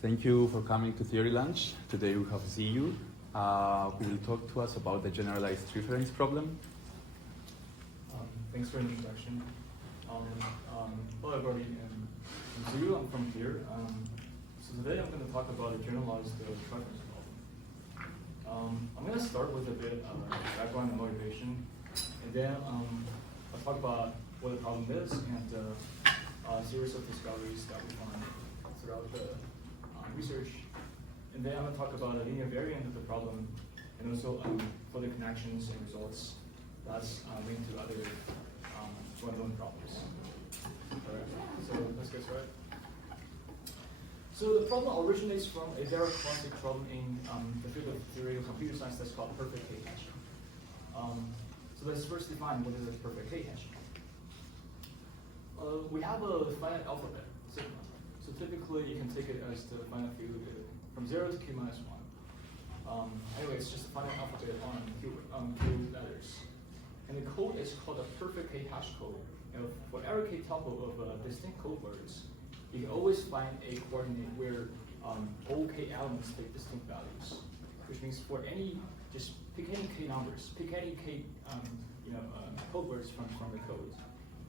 Thank you for coming to Theory Lunch. Today we have Zeyu, who will talk to us about the generalized trifference problem. Thanks for the introduction. Hello everybody, I'm Zeyu, I'm from here. So today I'm going to talk about the generalized trifference problem. I'm going to start with a bit of background and motivation, and then I'll talk about what the problem is and a series of discoveries that we found throughout the research. And then I'm going to talk about a linear variant of the problem, and also for the connections and results that's linked to other well-known problems. Alright, so let's get started. So the problem originates from a very classic problem in the field of theoretical computer science that's called perfect K-hashing. So let's first define what is a perfect K-hashing. We have a finite alphabet, sigma. So typically you can take it as the finite field from 0 to q minus 1. Anyway, it's just a finite alphabet on q letters. And the code is called a perfect K-hash code. And for every K-tuple of distinct code words, you can always find a coordinate where all K elements take distinct values. Which means for any, just pick any K numbers, pick any K code words from the code.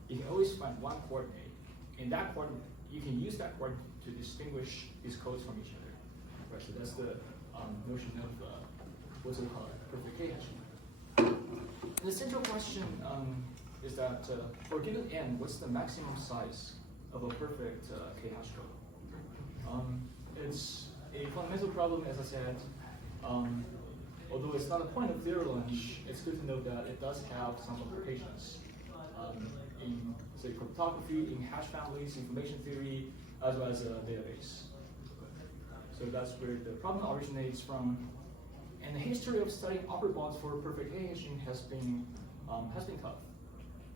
You can always find one coordinate. And that coordinate, you can use that coordinate to distinguish these codes from each other. Right, so that's the notion of what's it called, perfect K-hashing. And the central question is that for given n, what's the maximum size of a perfect K-hash code? It's a fundamental problem, as I said. Although it's not a point of theory lunch, it's good to know that it does have some applications in, say, cryptography, in hash families, information theory, as well as a database. So that's where the problem originates from. And the history of studying upper bounds for perfect K-hashing has been tough.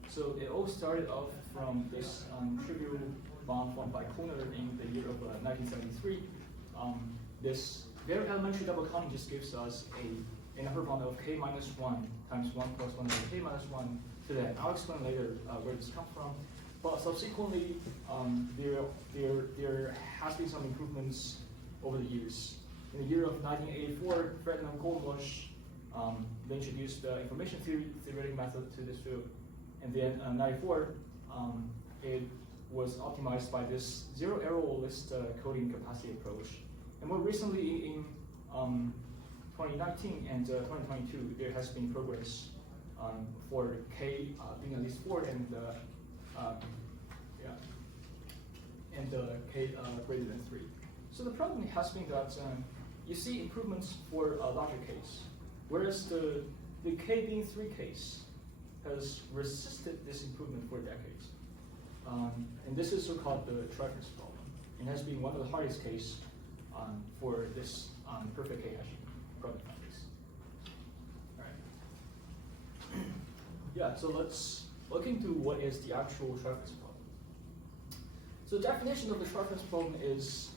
So it all started off from this trivial bound formed by Kohner in the year of 1973. This very elementary double counting just gives us an upper bound of k minus 1 times 1 plus 1 over k minus 1 to that. I'll explain later where this comes from. But subsequently, there has been some improvements over the years. In the year of 1984, Ferdinand and Goldbush, they introduced the information theoretic method to this field. And then in 1994, it was optimized by this zero error list coding capacity approach. And more recently, in 2019 and 2022, there has been progress for k being at least 4 and k greater than 3. So the problem has been that you see improvements for larger case, whereas the k being 3 case has resisted this improvement for decades. And this is so-called the trifference problem. It has been one of the hardest cases for this perfect K-hashing problem families. All right. Yeah, so let's look into what is the actual trifference problem. So the definition of the trifference problem is,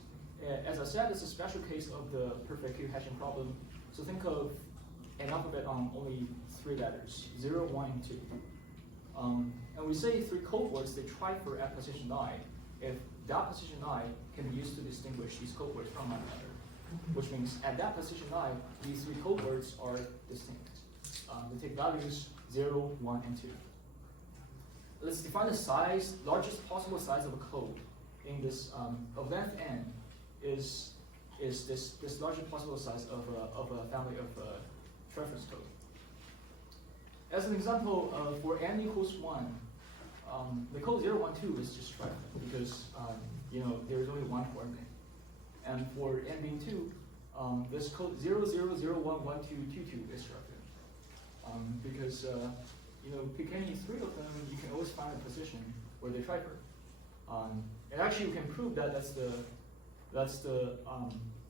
as I said, it's a special case of the perfect K-hashing problem. So think of an alphabet on only 3 letters, 0, 1, and 2. And we say 3 code words, they triffer at position I if that position I can be used to distinguish these code words from one another. Which means at that position I, these 3 code words are distinct. They take values 0, 1, and 2. Let's define the size, largest possible size of a code in this of length n is this largest possible size of a family of trifference code. As an example, for n equals 1, the code 0, 1, 2 is just trifling because there is only one coordinate. And for n being 2, this code 0, 0, 0, 1, 1, 2, 2, 2 is trifling. Because pick any 3 of them, you can always find a position where they triffer. And actually, you can prove that that's the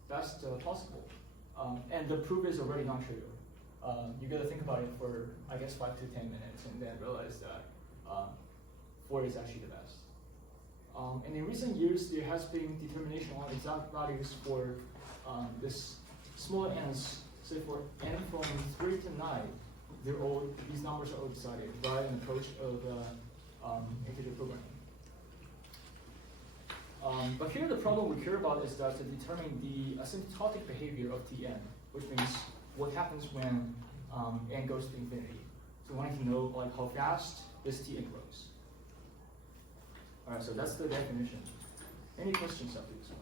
best possible. And the proof is already non-trivial. You got to think about it for, I guess, 5 to 10 minutes, and then realize that 4 is actually the best. And in recent years, there has been determination on exact values for this smaller n's. Say for n from 3 to 9, these numbers are all decided by an approach of integer programming. But here the problem we care about is that to determine the asymptotic behavior of Tn, which means what happens when n goes to infinity. So we want to know like how fast this Tn grows. All right, so that's the definition. Any questions after this one?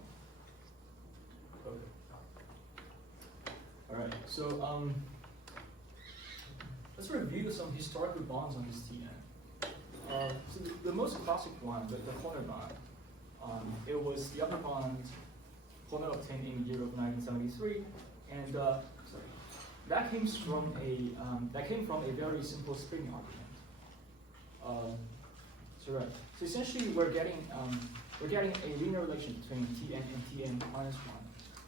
Okay. All right, so let's review some historical bonds on this Tn. So the most classic one, the corner bond, it was the upper bond corner obtained in the year of 1973, and that came from a very simple spring argument. So essentially, we're getting a linear relation between Tn and Tn minus 1.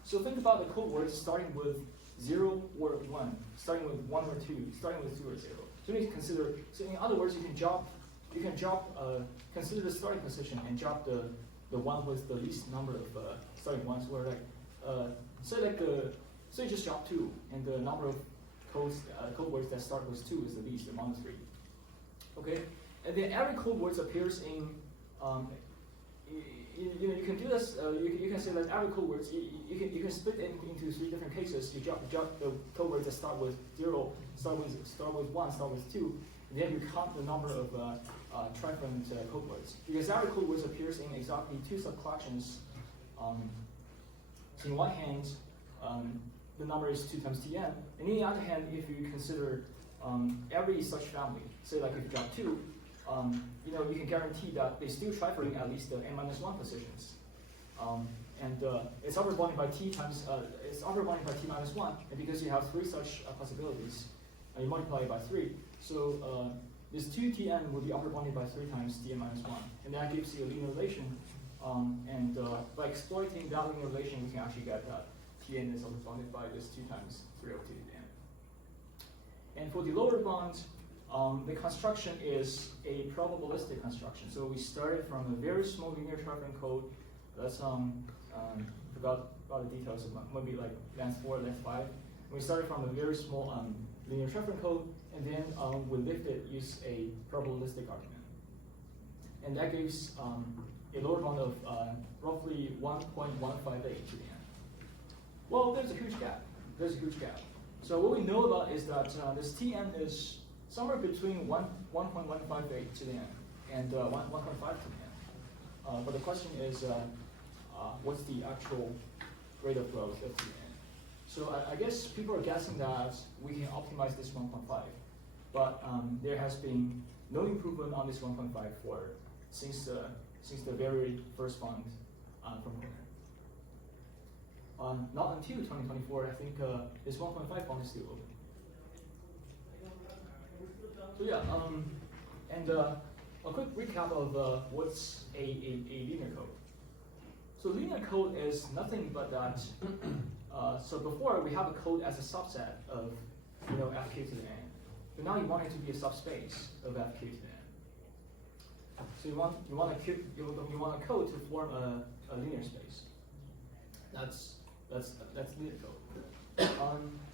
So think about the code words starting with 0 or 1, starting with 1 or 2, starting with 2 or 0. So you need to consider. So in other words, you can consider the starting position and drop the one with the least number of starting ones. Where say you just drop 2, and the number of code words that start with 2 is the least, among 3. Okay, and then every code words appears in. You can do this. You can say that every code words you can split it into 3 different cases. You drop the code words that start with 0, start with 1, start with 2. And then you count the number of trifferent code words, because every code words appears in exactly 2 subcollections. So on one hand, the number is 2 times Tn, and on the other hand, if you consider every such family, say like if you drop 2. You can guarantee that they still trifering at least the n-1 positions, and it's upper bounded by t minus 1, and because you have 3 such possibilities, you multiply it by 3. So this 2Tn will be upper bounded by 3 times Tn minus 1, and that gives you a linear relation. And by exploiting that linear relation, we can actually get that Tn is upper bounded by this 2 times 3 over 2n. And for the lower bound, the construction is a probabilistic construction. So we started from a very small linear trifferent code. That's forgot about the details of maybe like length 4, length 5. We started from a very small linear trifferent code, and then we use a probabilistic argument, and that gives a lower bound of roughly 1.158 to the n. Well, there's a huge gap. So what we know about is that this Tn is somewhere between 1.158 to the n and 1.5 to the n. But the question is, what's the actual rate of growth of the n? So I guess people are guessing that we can optimize this 1.5, but there has been no improvement on this 1.5 since the very first bond from corner. Not until 2024, I think this 1.5 bond is still open. So yeah, and a quick recap of what's a linear code. So linear code is nothing but that. So before we have a code as a subset of fq to the n, but now you want it to be a subspace of fq to the n. So you want a code to form a linear space. That's linear code.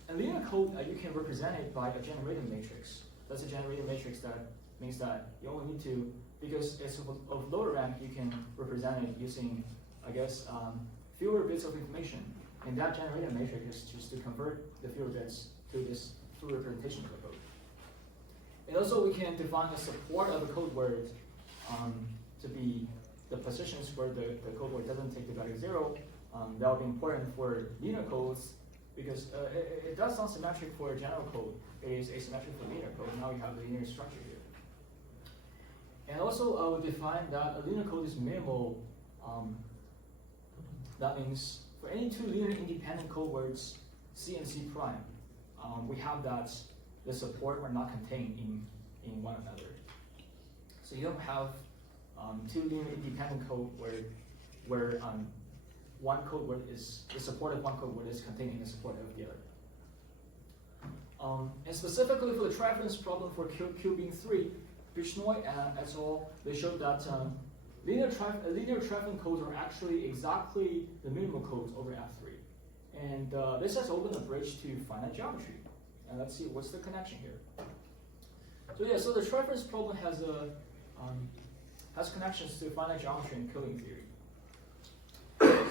And linear code you can represent it by a generated matrix. That's a generated matrix that means that you only need to, because it's of lower rank, you can represent it using, I guess, fewer bits of information. And that generated matrix is just to convert the fewer bits to this full representation of the code. And also we can define the support of a code word to be the positions where the code word doesn't take the value 0. That would be important for linear codes, because it does sound symmetric for a general code. It is asymmetric for linear code. Now you have the linear structure here. And also I would define that a linear code is minimal. That means for any 2 linear independent code words, C and C prime, we have that the support are not contained in one another. So you don't have 2 linear independent code where one code word is the support of one code word is containing the support of the other. And specifically for the trifference problem for Q being 3, Bishnoi et al. They showed that linear trifferent codes are actually exactly the minimal codes over F3. And this has opened a bridge to finite geometry. And let's see what's the connection here. So yeah, so the trifference problem has connections to finite geometry and Killing theory.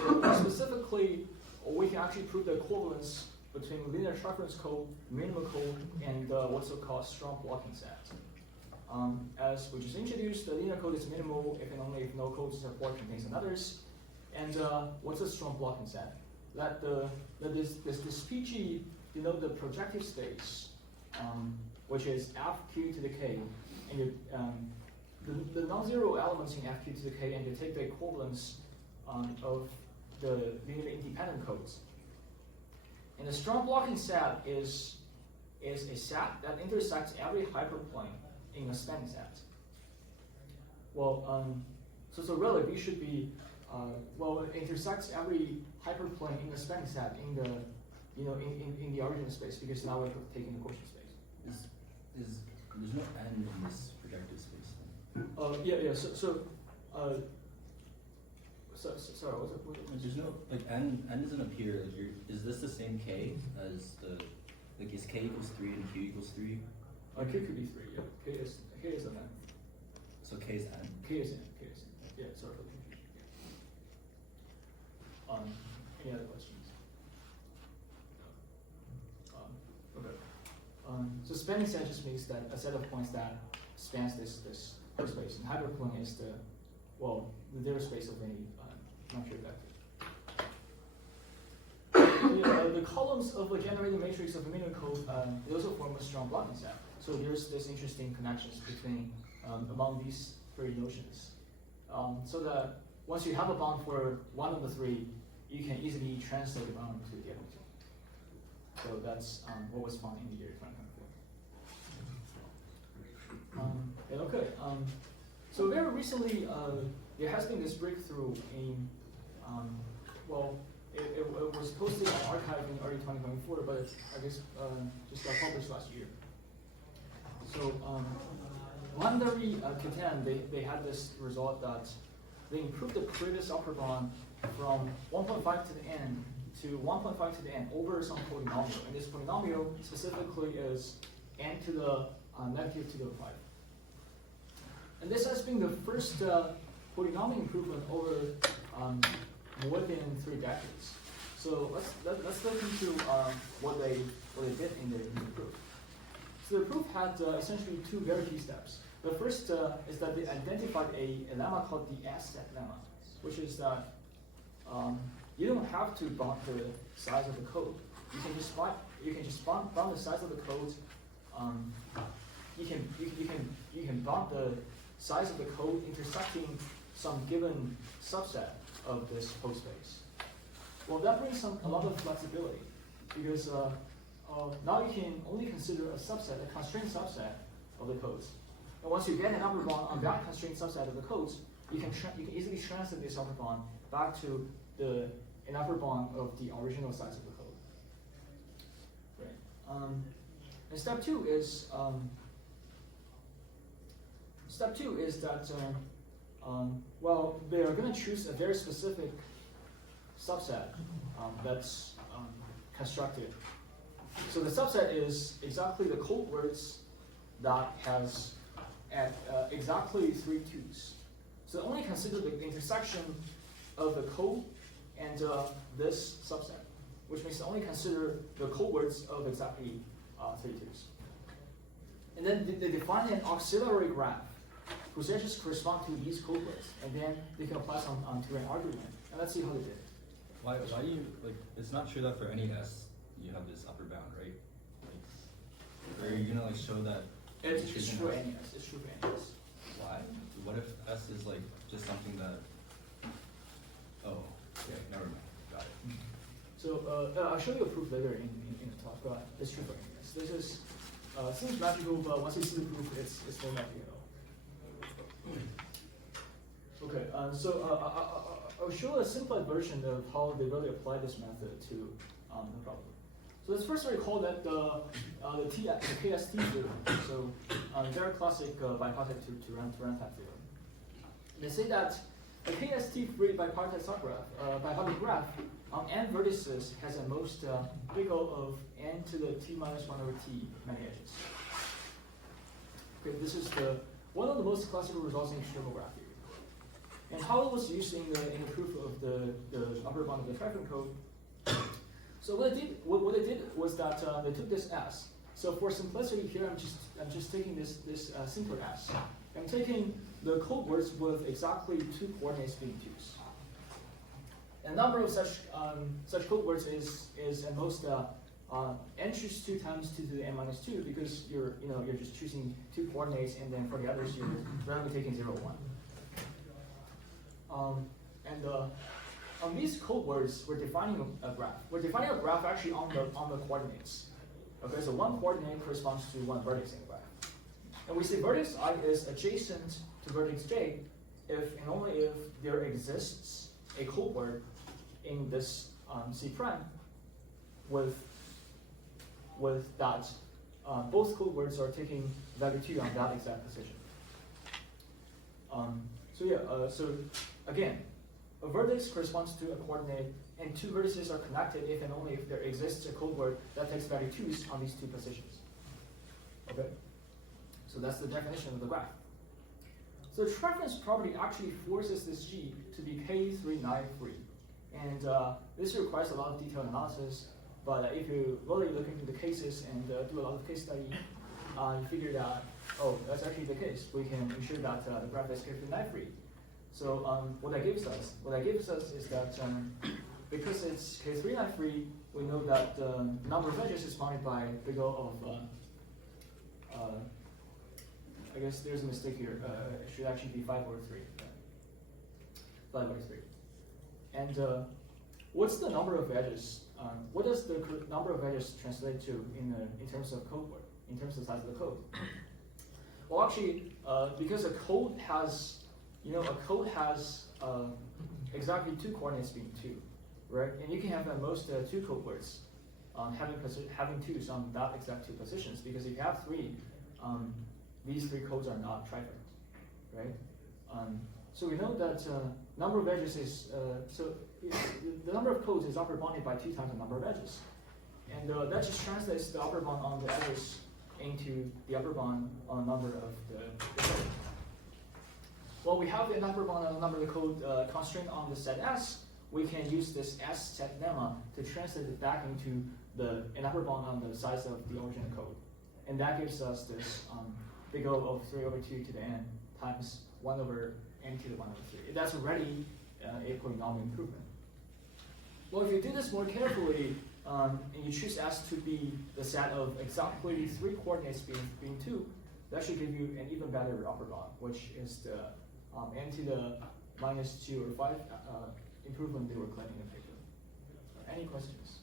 So specifically, we can actually prove the equivalence between linear trifference code, minimal code, and what's called strong blocking set. As we just introduced, the linear code is minimal if and only if no code support contains others. And what's a strong blocking set? That this PG denote the projective space, which is fq to the k, and you, the non-zero elements in fq to the k, and you take the equivalence of the linearly independent codes. And the strong blocking set is a set that intersects every hyperplane in a spanning set. Well, so really we should be it intersects every hyperplane in the spanning set in the in the original space, because now we're taking the quotient space. There's no n in this projective space then? Yeah. Sorry, what? There's no n doesn't appear. Is this the same k as the is k equals 3 and q equals 3? K could be 3. Yeah, k is an n. So k is n. K is n. Yeah, sorry for the confusion. Any other questions? Okay. So spanning set just means that a set of points that spans this space, and hyperplane is the zero space of any non-trivial vector. The columns of a generated matrix of a minimal code, they also form a strong blocking set. So there's interesting connections between among these three notions. So that once you have a bound for one of the three, you can easily translate the bound to the other two. So that's what was found in the year 2024. Okay. So very recently, there has been this breakthrough in, it was posted on arXiv in early 2024, but I guess just got published last year. So Landary Katan, they had this result that they improved the previous upper bound from 1.5 to the n to 1.5 to the n over some polynomial, and this polynomial specifically is n to the negative 2 to the 5. And this has been the first polynomial improvement over more than 3 decades. So let's look into what they did in the proof. So the proof had essentially 2 very key steps. The first is that they identified a lemma called the S-set lemma, which is that you don't have to bound the size of the code. You can just bound the size of the code. You can bound the size of the code intersecting some given subset of this code space. Well, that brings a lot of flexibility, because now you can only consider a constrained subset of the codes. And once you get an upper bound on that constrained subset of the codes, you can easily translate this upper bound back to an upper bound of the original size of the code. Right. And step two is that they are going to choose a very specific subset that's constructed. So the subset is exactly the code words that has at exactly 3 twos. So only consider the intersection of the code and this subset, which means only consider the code words of exactly 3 twos. And then they define an auxiliary graph whose edges correspond to these code words, and then they can apply some Turing argument. And let's see how they did. Why do you it's not true that for any S you have this upper bound, right? Or are you gonna show that it's true for any S. It's true for any S. Why? What if S is just something that? Oh, okay, never mind. Got it. So I'll show you a proof later in the talk, but it's true for any S. This is seems magical, but once you see the proof, it's no magic at all. Okay, I'll show a simplified version of how they really apply this method to the problem. So let's first recall that the KST theorem. So very classic bipartite to runtime theorem. They say that a KST-free bipartite subgraph, bipartite graph on n vertices has a most big O of n to the t minus 1 over t many edges. Okay, this is one of the most classical results in extremal graph theory. And how it was used in the proof of the upper bound of the trifference code. So what they did was that they took this S. So for simplicity here, I'm just taking this simpler S. I'm taking the code words with exactly 2 coordinates being 2s. And number of such code words is at most n choose 2 times 2 to the n minus 2, because you're just choosing 2 coordinates, and then for the others you're randomly taking 0, 1. On these code words, we're defining a graph. We're defining a graph actually on the coordinates. Okay, so one coordinate corresponds to one vertex in the graph. And we say vertex I is adjacent to vertex j if and only if there exists a code word in this C prime with that both code words are taking value 2 on that exact position. So again, a vertex corresponds to a coordinate, and 2 vertices are connected if and only if there exists a code word that takes value 2s on these 2 positions. Okay? So that's the definition of the graph. So trifference property actually forces this G to be K3, free. And this requires a lot of detailed analysis, but if you really look into the cases and do a lot of case study, you figure that, oh, that's actually the case. We can ensure that the graph is K3, free. So what that gives us is that because it's K3, free, we know that the number of edges is bounded by big O of, I guess there's a mistake here. It should actually be 5 over 3. 5 over 3. And what's the number of edges? What does the number of edges translate to in terms of code word, in terms of the size of the code? Well, actually, because a code has exactly 2 coordinates being 2, right? And you can have at most 2 code words having 2s on that exact 2 positions, because if you have 3, these 3 codes are not trifferent, right? So we know that number of edges is, the number of codes is upper bounded by 2 times the number of edges. And that just translates the upper bound on the edges into the upper bound on the number of the code. Well, we have the upper bound on the number of the code constraint on the set S. We can use this S set lemma to translate it back into an upper bound on the size of the original code. And that gives us this big O of 3 over 2 to the n times 1 over n to the 1 over 3. That's already a polynomial improvement. Well, if you do this more carefully, and you choose S to be the set of exactly 3 coordinates being 2, that should give you an even better upper bound, which is the n to the minus 2 or 5 improvement they were claiming in the paper. Any questions?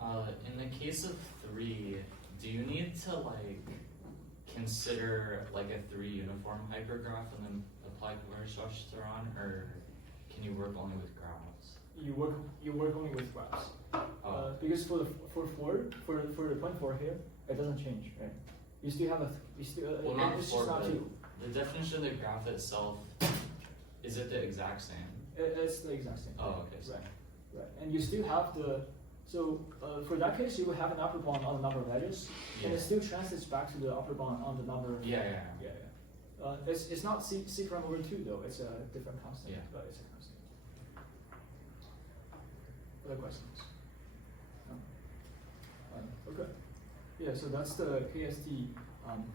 In the case of 3, do you need to consider a 3 uniform hypergraph and then apply convergence theorem, or can you work only with graphs? You work only with graphs. Because for the point 4 here, it doesn't change, right? You still have it's just not 2. The definition of the graph itself, is it the exact same? It's the exact same. Oh, okay. Right. And you still have for that case, you will have an upper bound on the number of edges, and it still translates back to the upper bound on the number. Yeah. It's not C prime over 2 though. It's a different constant. Yeah. But it's a constant. Other questions? No? Okay. Yeah. So that's the KST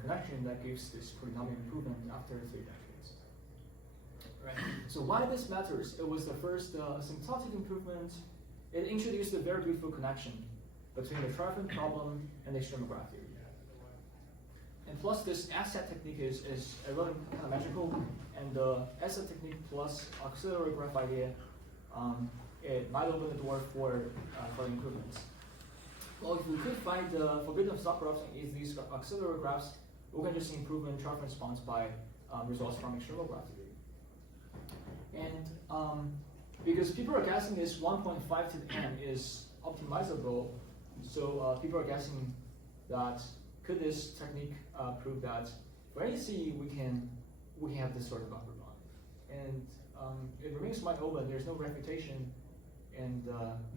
connection that gives this polynomial improvement after 3 decades. Right. So why this matters? It was the first asymptotic improvement. It introduced a very beautiful connection between the trifference problem and the extremal graph theory. And plus, this asset technique is really kind of magical. And the asset technique plus auxiliary graph idea, it might open the door for improvements. Well, if we could find the forbidden subgraphs in these auxiliary graphs, we can just improve in trifference response by results from extremal graph theory. And because people are guessing this 1.5 to the n is optimizable, so people are guessing that could this technique prove that for any C we can have this sort of upper bound, and it remains wide open. There's no refutation, and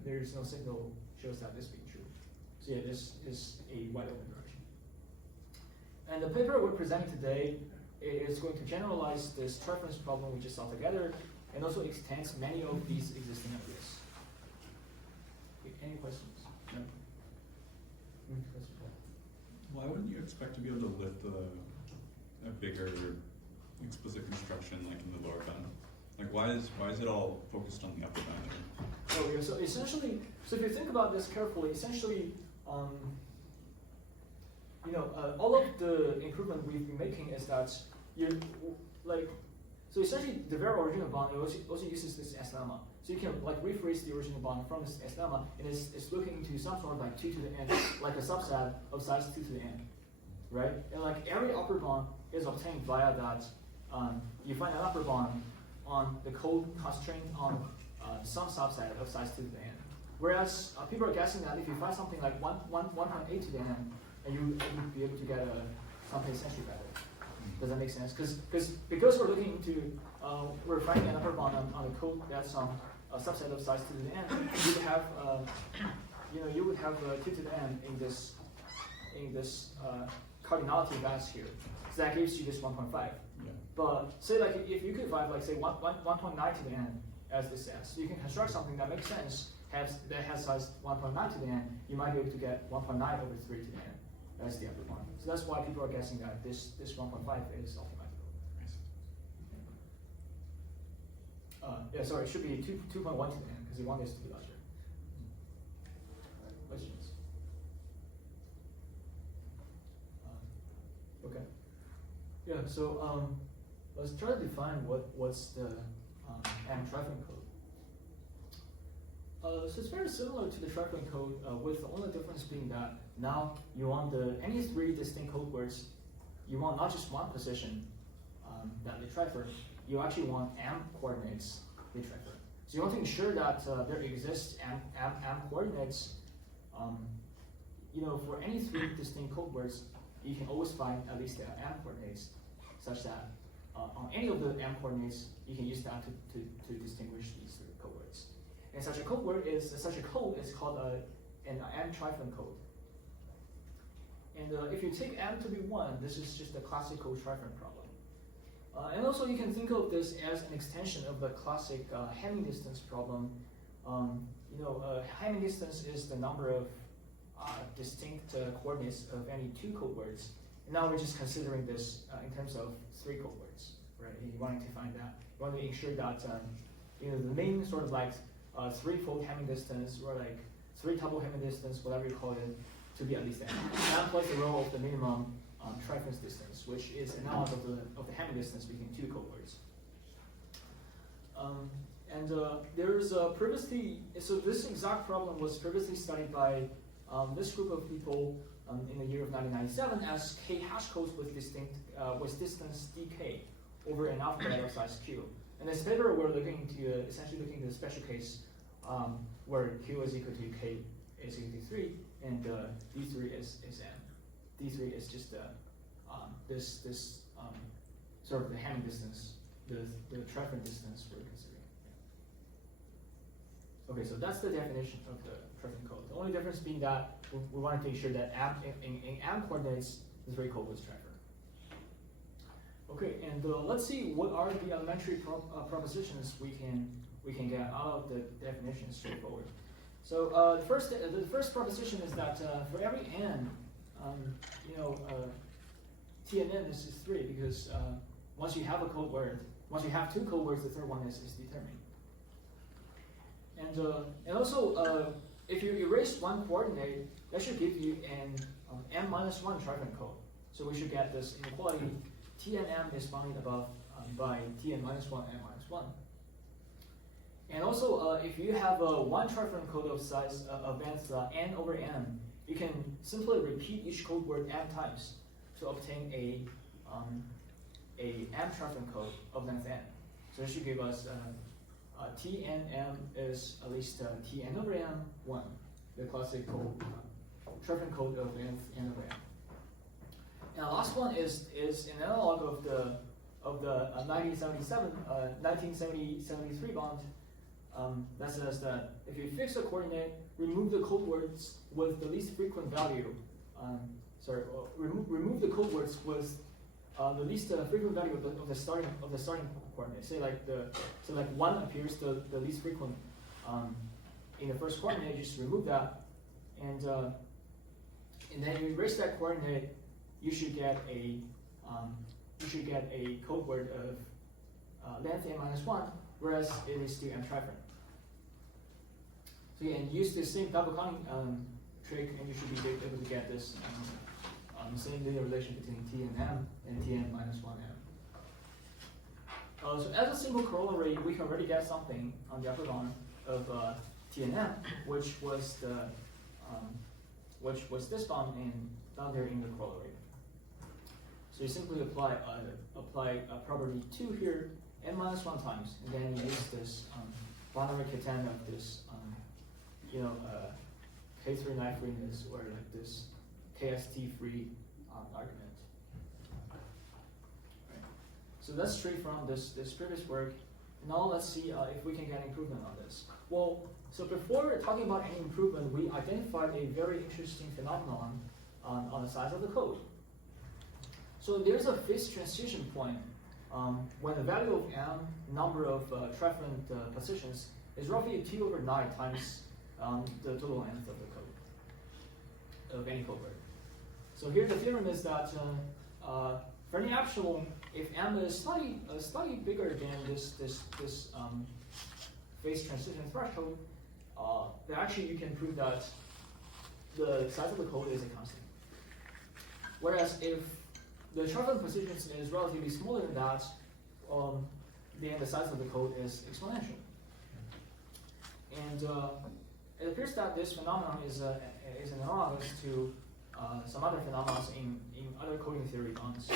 there's no signal shows that this being true. So yeah, this is a wide open direction. And the paper we're presenting today is going to generalize this trifference problem we just saw together and also extends many of these existing ideas. Okay, any questions? No? Why wouldn't you expect to be able to lift a bigger explicit construction like in the lower bound? Like why is it all focused on the upper bound here? Oh yeah, so essentially, so if you think about this carefully, essentially, all of the improvement we've been making is that so essentially the very original bound also uses this S lemma. So you can like rephrase the original bound from this S lemma, and it's looking into some sort of like 2 to the n, like a subset of size 2 to the n, right? And like every upper bound is obtained via that. You find an upper bound on the code constraint on some subset of size 2 to the n. Whereas people are guessing that if you find something like 1.8 to the n, and you'd be able to get something essentially better. Does that make sense? Because we're looking into we're finding an upper bound on a code that's on a subset of size 2 to the n. You would have 2 to the n in this cardinality vector here. So that gives you this 1.5. Yeah. But say like if you could find like say 1.9 to the n as this S, you can construct something that makes sense that has size 1.9 to the n. You might be able to get 1.9 over 3 to the n. That's the upper bound. So that's why people are guessing that this 1.5 is optimizable. Yeah, sorry, it should be 2.1 to the n because you want this to be larger. Questions? Okay. Yeah. So let's try to define what's the M trifering code. So it's very similar to the trifering code, with the only difference being that now you want any 3 distinct code words, you want not just one position that they triffer, you actually want M coordinates they triffer. So you want to ensure that there exists M coordinates. For any 3 distinct code words, you can always find at least the M coordinates, such that on any of the M coordinates, you can use that to distinguish these 3 code words. And such a code is called an M trifering code. And if you take M to be 1, this is just a classical trifering problem. And also you can think of this as an extension of the classic Hamming distance problem. Hamming distance is the number of distinct coordinates of any 2 code words. And now we're just considering this in terms of 3 code words, right? And you want to find that. You want to ensure that the main sort of like 3-fold Hamming distance, or like 3-tuple Hamming distance, whatever you call it, to be at least M. And plus the row of the minimum trifference distance, which is analog of the Hamming distance between 2 code words. There's previously, so this exact problem was previously studied by this group of people in the year of 1997 as K hash codes with distance dk over an alphabet of size q. And this paper we're essentially looking at the special case where q is equal to k is equal to 3 and d3 is m. D3 is just this sort of the Hamming distance, the trifering distance we're considering. Okay, so that's the definition of the trifering code. The only difference being that we wanted to ensure that in M coordinates, the 3 code was triffer. Okay, and let's see what are the elementary propositions we can get out of the definition straightforward. So the first proposition is that for every n, T and n is 3 because once you have a code word, once you have 2 code words, the third one is determined. And also, if you erase one coordinate, that should give you an m-1 trifering code. So we should get this inequality: T and m is bounded above by T n minus 1 and minus 1. And also, if you have a 1 trifering code of size of length n over m, you can simply repeat each code word m times to obtain a m trifering code of length n. So this should give us T n m is at least T n over m 1, the classical trifering code of length n over m. And the last one is an analog of the 1973 bond that says that if you fix a coordinate, remove the code words with the least frequent value. Remove the code words with the least frequent value of the starting coordinate. Say like one appears the least frequent in the first coordinate. You just remove that, and then you erase that coordinate. You should get a code word of length n-1, whereas it is still m trifferent. So yeah, and use the same double counting trick, and you should be able to get this same linear relation between t and m and tn minus 1m. So as a simple corollary, we can already get something on the upper bound of t and m, which was this bound down there in the corollary. So you simply apply property 2 here, n minus 1 times, and then you use this binary K10 of this K3 knife freeness, or like this KST free argument. Right. So that's straight from this previous work. Now let's see if we can get improvement on this. Well, so before talking about any improvement, we identified a very interesting phenomenon on the size of the code. So there's a phase transition point when the value of m, number of trifferent positions, is roughly t over 9 times the total length of the code, of any code word. So here the theorem is that for any epsilon, if m is slightly bigger than this phase transition threshold, then actually you can prove that the size of the code is a constant. Whereas if the trifferent positions is relatively smaller than that, then the size of the code is exponential. And it appears that this phenomenon is analogous to some other phenomena in other coding theory bonds.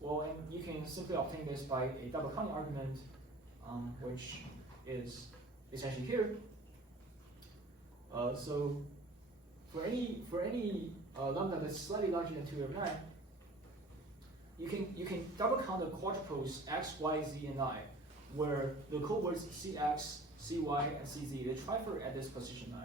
Well, and you can simply obtain this by a double counting argument, which is essentially here. So for any lambda that's slightly larger than 2 over 9, you can double count the quadruples x, y, z, and I, where the code words cx, cy, and cz, they triffer at this position 9.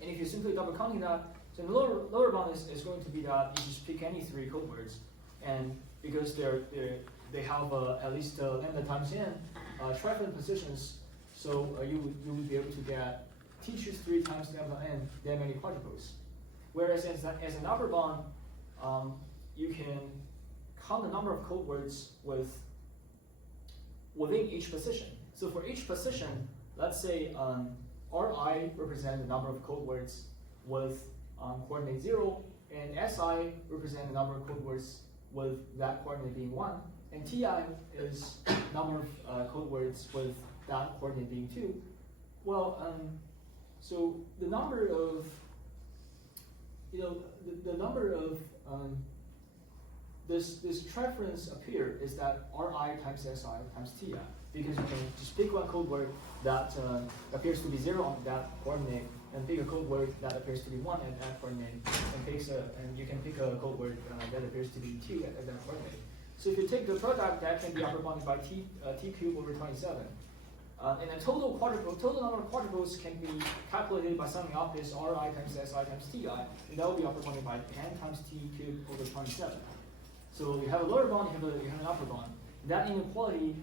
And if you're simply double counting that, so the lower bound is going to be that you just pick any 3 code words, and because they have at least lambda times n trifferent positions, so you would be able to get t choose 3 times lambda n that many quadruples. Whereas as an upper bound, you can count the number of code words within each position. So for each position, let's say Ri represent the number of code words with coordinate 0, and Si represent the number of code words with that coordinate being 1, and Ti is number of code words with that coordinate being 2. Well, so the number of the number of this trifference appear is that Ri times Si times Ti, because you can just pick one code word that appears to be 0 on that coordinate, and pick a code word that appears to be 1 at that coordinate, and you can pick a code word that appears to be 2 at that coordinate. So if you take the product, that can be upper bounded by t cubed over 27. And the total number of quadruples can be calculated by summing up this Ri times Si times Ti, and that will be upper bounded by n times t cubed over 27. So you have a lower bound, you have an upper bound. That inequality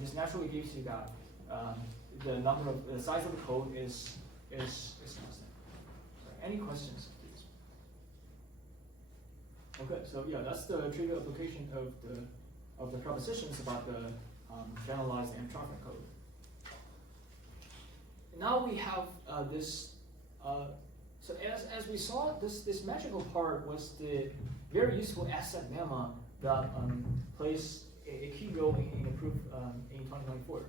just naturally gives you that the size of the code is constant. Any questions, please? Okay, so yeah, that's the trivial application of the propositions about the generalized and trifferent code. Now we have this. So as we saw, this magical part was the very useful asset lemma that plays a key role in the proof in 2024.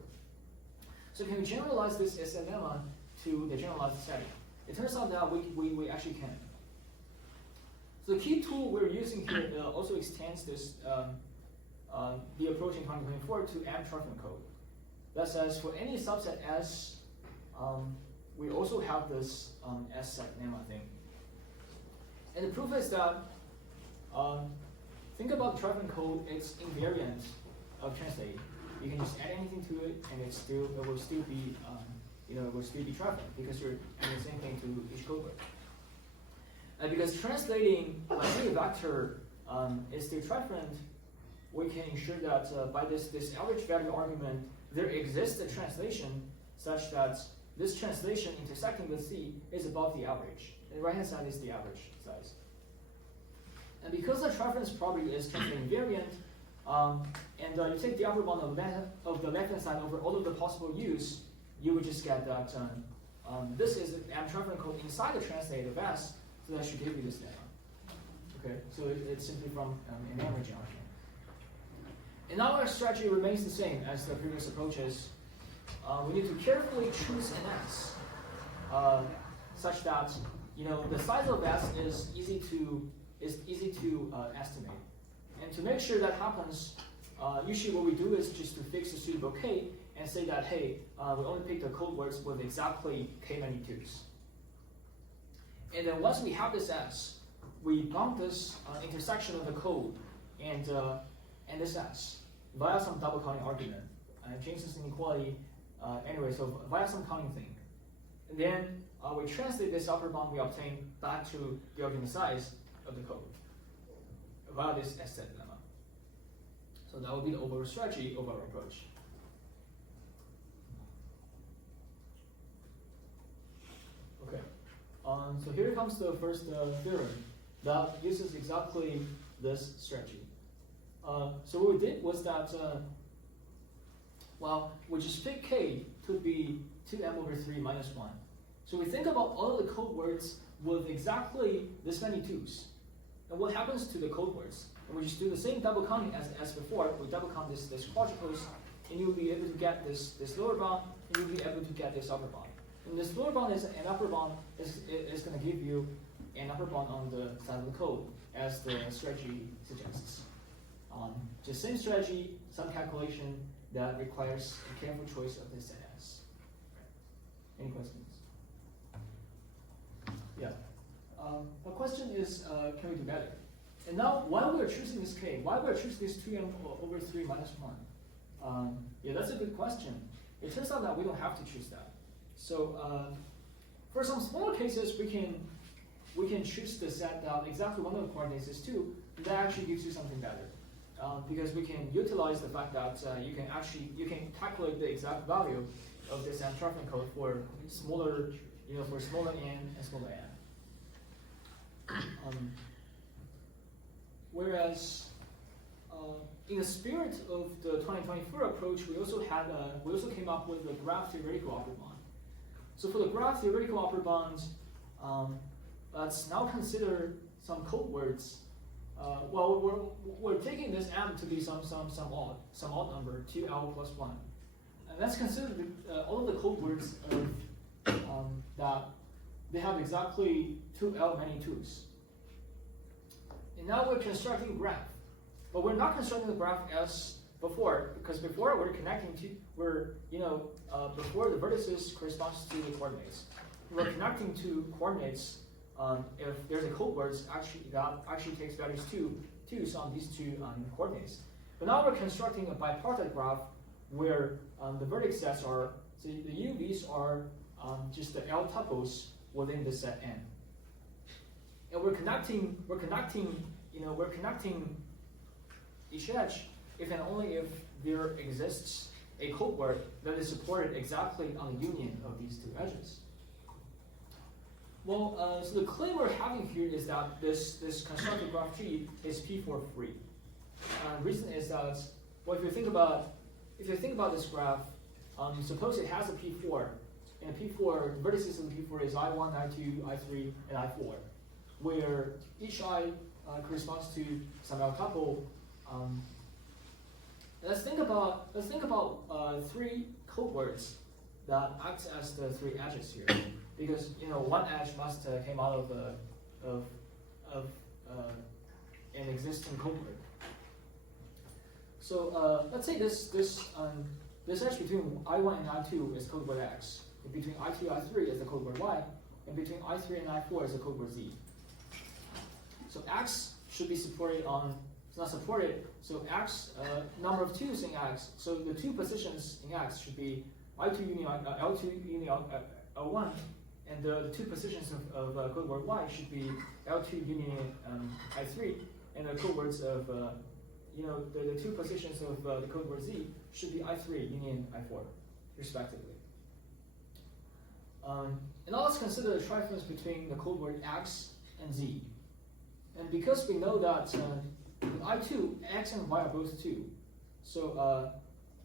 So can we generalize this asset lemma to the generalized setting? It turns out that we actually can. So the key tool we're using here also extends this the approach in 2024 to M trifferent code. That says for any subset S, we also have this S set lemma thing. And the proof is that think about the trifferent code, it's invariant of translating. You can just add anything to it, and it will still be trifferent because you're adding the same thing to each code word. Because translating any vector is still trifferent, we can ensure that by this average value argument, there exists a translation such that this translation intersecting with C is above the average. And the right hand side is the average size. And because the trifference property is totally invariant, and you take the upper bound of the left hand side over all of the possible U's, you would just get that this is an trifference code inside the translate of S, so that should give you this lemma. Okay, so it's simply from an average argument. And now our strategy remains the same as the previous approaches. We need to carefully choose an S such that the size of S is easy to estimate. And to make sure that happens, usually what we do is just to fix a suitable K and say that, hey, we only pick the code words with exactly K many 2's. And then once we have this S, we bound this intersection of the code and this S via some double counting argument. Change this inequality anyway, so via some counting thing. And then we translate this upper bound we obtain back to the argument size of the code via this S set lemma. So that would be the overall strategy of our approach. Okay, so here comes the first theorem that uses exactly this strategy. So what we did was that, we just pick K to be 2m over 3 minus 1. So we think about all of the code words with exactly this many 2's. And what happens to the code words? And we just do the same double counting as before. We double count this quadruples, and you'll be able to get this lower bound, and you'll be able to get this upper bound. And this lower bound is an upper bound is going to give you an upper bound on the side of the code, as the strategy suggests. Just same strategy, some calculation that requires a careful choice of this S. Any questions? Yeah. The question is, can we do better? And now, why we are choosing this K? Why we are choosing this 2m over 3 minus 1? Yeah, that's a good question. It turns out that we don't have to choose that. So, for some smaller cases, we can choose to set that exactly one of the coordinates is 2. That actually gives you something better. Because we can utilize the fact that you can calculate the exact value of this trifference code for smaller, for smaller n and smaller n. Whereas in the spirit of the 2024 approach, we also came up with a graph theoretical upper bound. So for the graph theoretical upper bound, let's now consider some code words. We're taking this m to be some odd number, 2l plus 1. And let's consider all of the code words that they have exactly 2l many 2's. And now we're constructing a graph. But we're not constructing the graph as before, because before we're connecting to, before the vertices corresponds to the coordinates. We're connecting to coordinates if there's a code word that actually takes values 2's on these two coordinates. But now we're constructing a bipartite graph where the vertex sets are, so the UVs are just the L tuples within the set N. And we're connecting each edge if and only if there exists a code word that is supported exactly on the union of these two edges. Well, so the claim we're having here is that this constructed graph G is P4 free. The reason is that, well, if you think about this graph, suppose it has a P4, and P4, the vertices of the P4 is I1, I2, I3, and I4, where each I corresponds to some L tuple. Let's think about three code words that act as the three edges here, because one edge must came out of an existing code word. So let's say this edge between I1 and I2 is code word X, and between I2 and I3 is the code word Y, and between I3 and I4 is the code word Z. So X should be supported on. It's not supported. So X number of 2's in X. So the two positions in X should be I2 union L2 union L1, and the two positions of code word Y should be L2 union I3, and the code words of the two positions of the code word Z should be I3 union I4, respectively. And now let's consider the trifference between the code word X and Z. And because we know that in I2, X and Y are both 2, so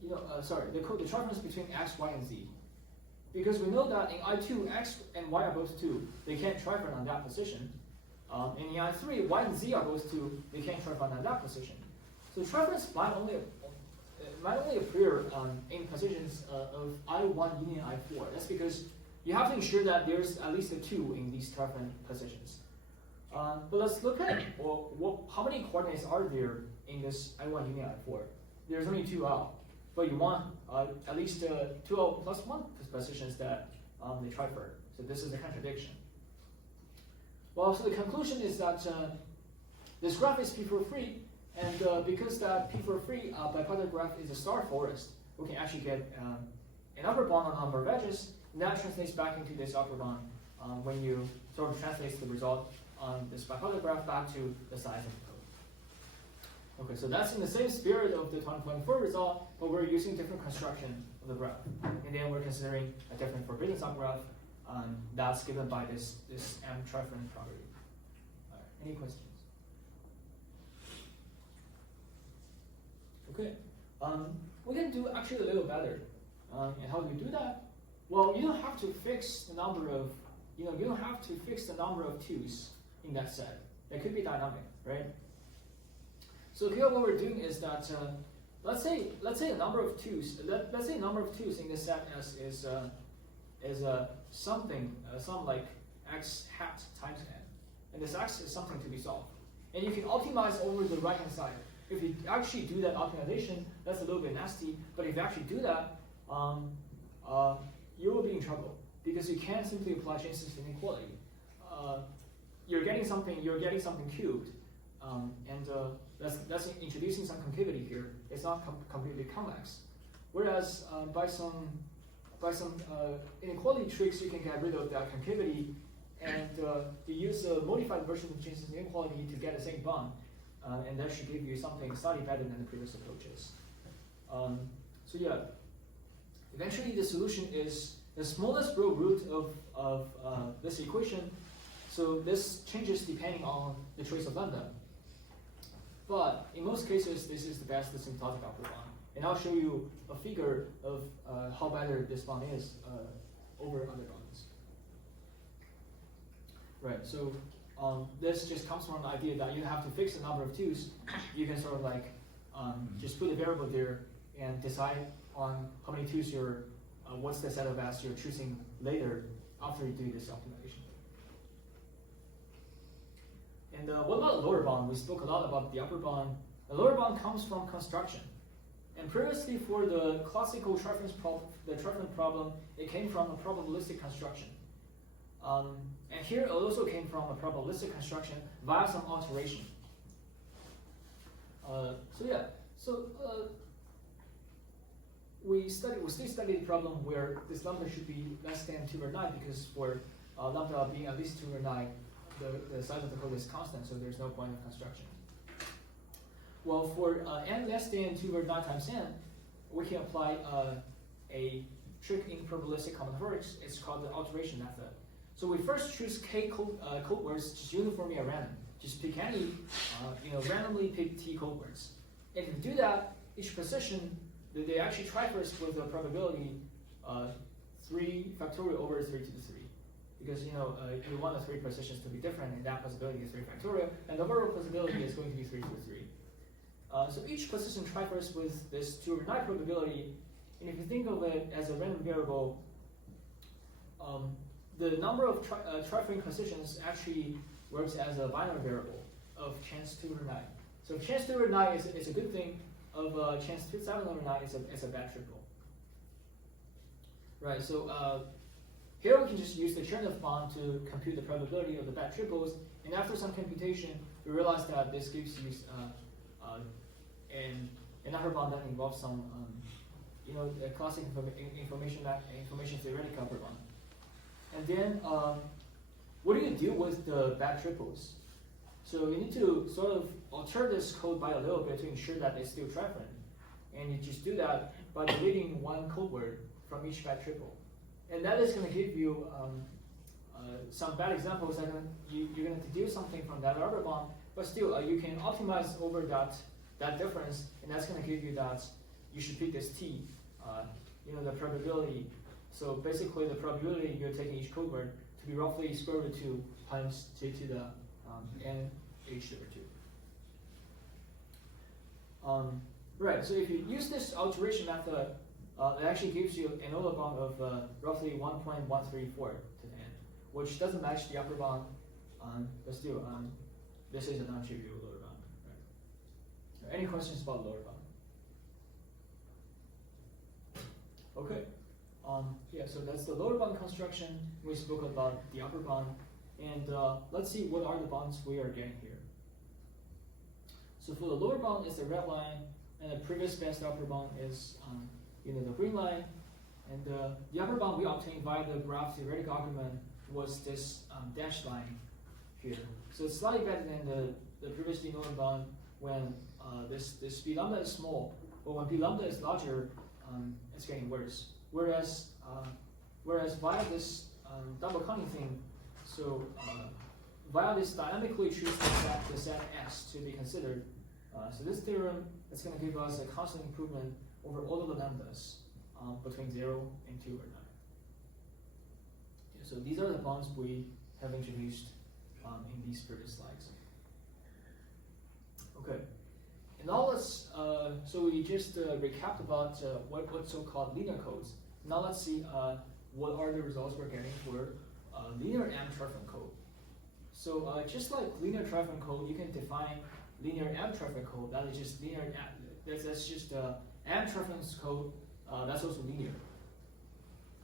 the trifference between X, Y, and Z. Because we know that in I2, X and Y are both 2, they can't trifferent on that position. And in I3, Y and Z are both 2, they can't trifferent on that position. So trifference might only appear in positions of I1 union I4. That's because you have to ensure that there's at least a 2 in these trifferent positions. But let's look at how many coordinates are there in this I1 union I4. There's only 2L, but you want at least 2L plus 1 positions that they triffer. So this is a contradiction. Well, so the conclusion is that this graph is P4 free, and because that P4 free bipolar graph is a star forest, we can actually get an upper bound on number of edges, and that translates back into this upper bound when you sort of translate the result on this bipolar graph back to the size of the code. Okay, so that's in the same spirit of the 2024 result, but we're using different construction of the graph. And then we're considering a different forbidden subgraph that's given by this M trifferent property. All right, any questions? Okay, we can do actually a little better. And how do we do that? Well, you don't have to fix the number of, you don't have to fix the number of 2's in that set. It could be dynamic, right? So here what we're doing is that let's say a number of 2's. Let's say a number of 2's in this set is something some like x hat times n, and this x is something to be solved. And you can optimize over the right hand side. If you actually do that optimization, that's a little bit nasty. But if you actually do that, you will be in trouble because you can't simply apply chances to inequality. You're getting something cubed, and that's introducing some concavity here. It's not completely convex. Whereas by some inequality tricks, you can get rid of that concavity, and you use a modified version of chances to inequality to get the same bond, and that should give you something slightly better than the previous approaches. So yeah, eventually the solution is the smallest row root of this equation. So this changes depending on the choice of lambda. But in most cases, this is the best asymptotic upper bound. And I'll show you a figure of how better this bound is over other bounds. Right, so this just comes from the idea that you have to fix the number of 2's. You can sort of like just put a variable there and decide on how many 2's what's the set of s you're choosing later after you do this optimization. And what about the lower bound? We spoke a lot about the upper bound. The lower bound comes from construction. And previously for the classical trifference problem, it came from a probabilistic construction. And here it also came from a probabilistic construction via some alteration. We still study the problem where this lambda should be less than 2/9 because for lambda being at least 2/9, the size of the code is constant, so there's no point of construction. Well, for n less than 2/9 times n, we can apply a trick in probabilistic combinatorics. It's called the alteration method. So we first choose k code words just uniformly at random. Just pick any, randomly pick t code words. And if you do that, each position, they actually trifers with the probability 3 factorial over 3 to the 3. Because you want the 3 positions to be different, and that possibility is 3 factorial, and the overall possibility is going to be 3 to the 3. So each position trifers with this 2/9 probability, and if you think of it as a random variable, the number of trifering positions actually works as a binary variable of chance 2/9. So if chance 2/9 is a good thing, of chance 7/9 is a bad triple. Right, so here we can just use the Chernoff bond to compute the probability of the bad triples, and after some computation, we realize that this gives you an upper bond that involves some, the classic information theoretic upper bond. And then, what do you do with the bad triples? So you need to sort of alter this code by a little bit to ensure that it's still trifferent. And you just do that by deleting one code word from each bad triple. And that is going to give you some bad examples that you're going to deduce something from that upper bound, but still you can optimize over that difference, and that's going to give you that you should pick this t, the probability. So basically the probability you're taking each code word to be roughly square root of 2 times j to the n h over 2. Right, so if you use this alteration method, it actually gives you an lower bound of roughly 1.134 to the n, which doesn't match the upper bound, but still, this is a non-trivial lower bound. Right? Any questions about lower bound? Okay. Yeah, so that's the lower bound construction. We spoke about the upper bound, and let's see what are the bounds we are getting here. So for the lower bound is the red line, and the previous best upper bound is the green line, and the upper bound we obtained via the graph theoretic argument was this dashed line here. So it's slightly better than the previously known bound when this b lambda is small, but when b lambda is larger, it's getting worse. Whereas via this double counting thing, so via this dynamically choose the set S to be considered. So this theorem is going to give us a constant improvement over all of the lambdas between 0 and 2 or 9. Okay, so these are the bounds we have introduced in these previous slides. Okay, and now let's, so we just recapped about what so-called linear codes. Now let's see what are the results we're getting for linear M trifferent code. So just like linear trifferent code, you can define linear M trifferent code. That is just linear. That's just M trifferent code. That's also linear.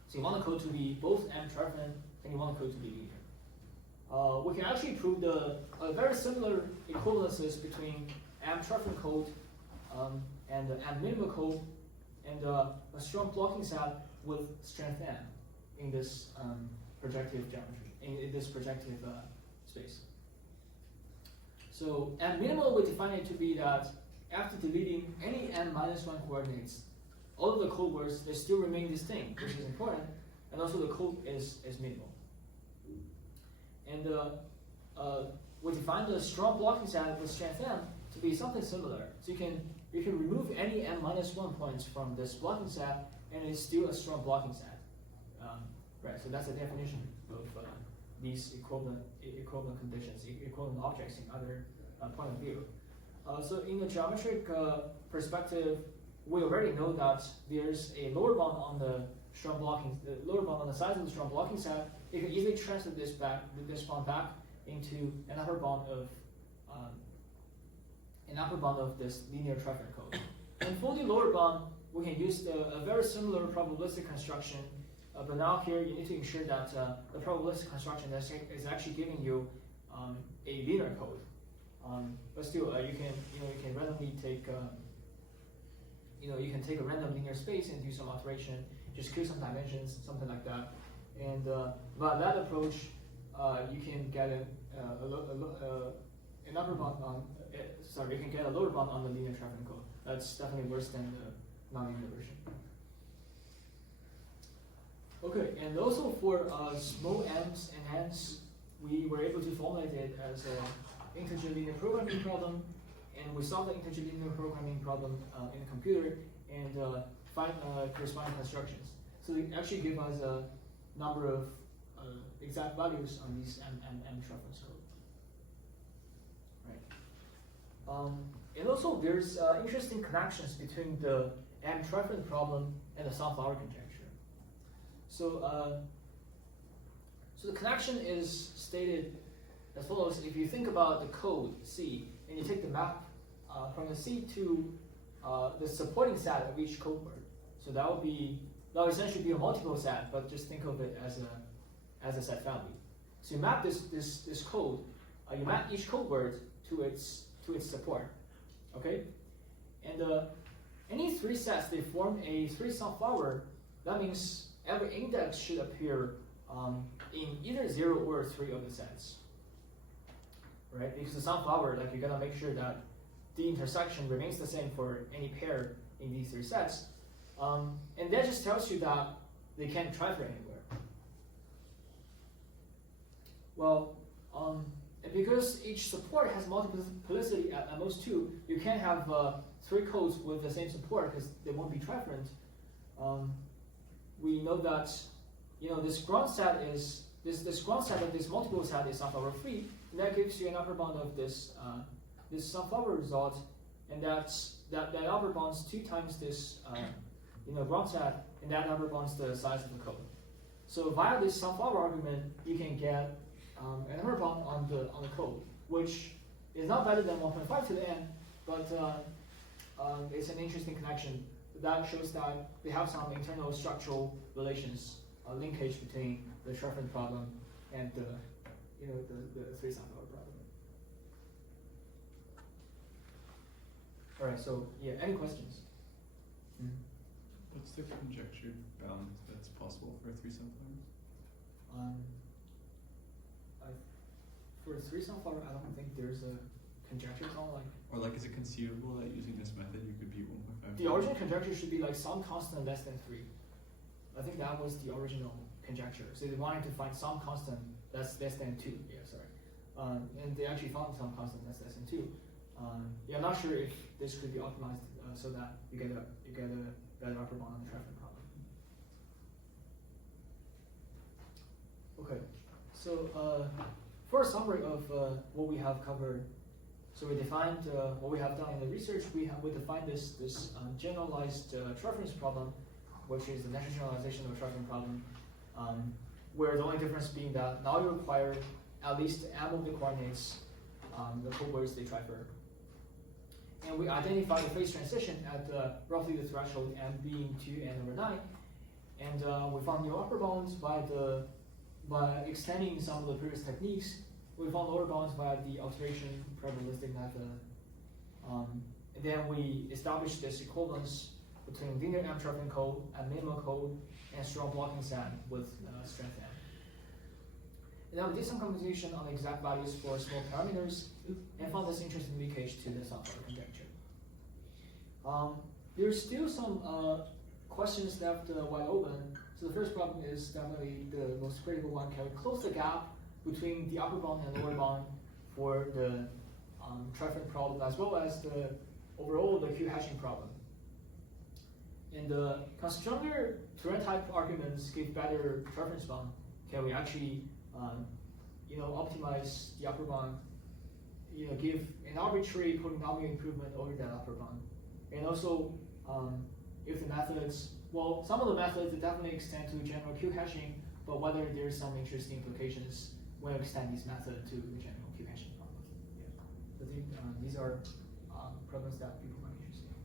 So you want the code to be both M trifferent, and you want the code to be linear. We can actually prove the very similar equivalences between M trifferent code and the M minimal code, and a strong blocking set with strength M in this projective geometry, in this projective space. So M minimal, we define it to be that after deleting any n minus 1 coordinates, all of the code words, they still remain distinct, which is important, and also the code is minimal. And we define the strong blocking set with strength M to be something similar. So you can remove any n minus 1 points from this blocking set, and it's still a strong blocking set. Right, so that's the definition of these equivalent conditions, equivalent objects in other point of view. So in the geometric perspective, we already know that there's a lower bound on the strong blocking, the lower bound on the size of the strong blocking set. You can easily translate this bound back into an upper bound of this linear trifferent code. And for the lower bound, we can use a very similar probabilistic construction, but now here you need to ensure that the probabilistic construction is actually giving you a linear code. But still, you can randomly take you can take a random linear space and do some alteration, just kill some dimensions, something like that. And by that approach, you can get an upper bound on. You can get a lower bound on the linear trifferent code. That's definitely worse than the non-linear version. Okay, and also for small m's and n's, we were able to formulate it as an integer linear programming problem, and we solved the integer linear programming problem in a computer and find corresponding constructions. So they actually give us a number of exact values on these M trifference code. Right. And also there's interesting connections between the M trifferent problem and the sunflower conjecture. So, so the connection is stated as follows. If you think about the code C, and you take the map from the C to the supporting set of each code word, so that would essentially be a multiple set, but just think of it as a set family. So you map this code, you map each code word to its support, okay? And any three sets, they form a three sunflower. That means every index should appear in either 0 or 3 of the sets. right? Because the sunflower, like you gotta make sure that the intersection remains the same for any pair in these three sets. And that just tells you that they can't triffer anywhere. Well, and because each support has multiplicity at most 2, you can't have 3 codes with the same support because they won't be trifferent. We know that this ground set is this ground set of this multiple set is sunflower free, and that gives you an upper bound of this this sunflower result, and that upper bounds 2 times this ground set, and that upper bounds the size of the code. So via this sunflower argument, you can get an upper bound on the code, which is not better than 1.5 to the n, but it's an interesting connection that shows that they have some internal structural relations, linkage between the trifference problem and the 3 sunflower problem. All right, so yeah, any questions? What's the conjectured bound that's possible for 3 sunflowers? For 3 sunflower, I don't think there's a conjecture called Or is it conceivable that using this method you could beat 1.5? The original conjecture should be some constant less than 3. I think that was the original conjecture. So they wanted to find some constant that's less than 2. Yeah, sorry. And they actually found some constant that's less than 2. Yeah, I'm not sure if this could be optimized so that you get a better upper bound on the trifference problem. Okay, so for a summary of what we have covered, so we defined what we have done in the research. We defined this generalized trifference problem, which is the natural generalization of a trifference problem, where the only difference being that now you require at least m of the coordinates, the code where they triffer. And we identified the phase transition at roughly the threshold m being 2 n over 9, and we found new upper bounds by extending some of the previous techniques. We found lower bounds via the alteration probabilistic method. And then we established this equivalence between linear m trifering code and minimal code and strong blocking set with strength m. And then we did some computation on the exact values for small parameters and found this interesting linkage to the sunflower conjecture. There's still some questions left wide open. So the first problem is definitely the most critical one. Can we close the gap between the upper bound and lower bound for the trifference problem, as well as the overall the Q hashing problem? And the stronger Turing type arguments give better trifference bound. Can we actually optimize the upper bound, give an arbitrary polynomial improvement over that upper bound? And also, if the methods, well, some of the methods definitely extend to general Q hashing, but whether there's some interesting implications when you extend this method to the general Q hashing problem. Yeah. So I think these are problems that people might be interested in.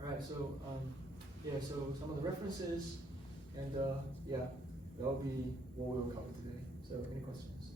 All right, so so some of the references, and yeah, that'll be what we'll cover today. So any questions?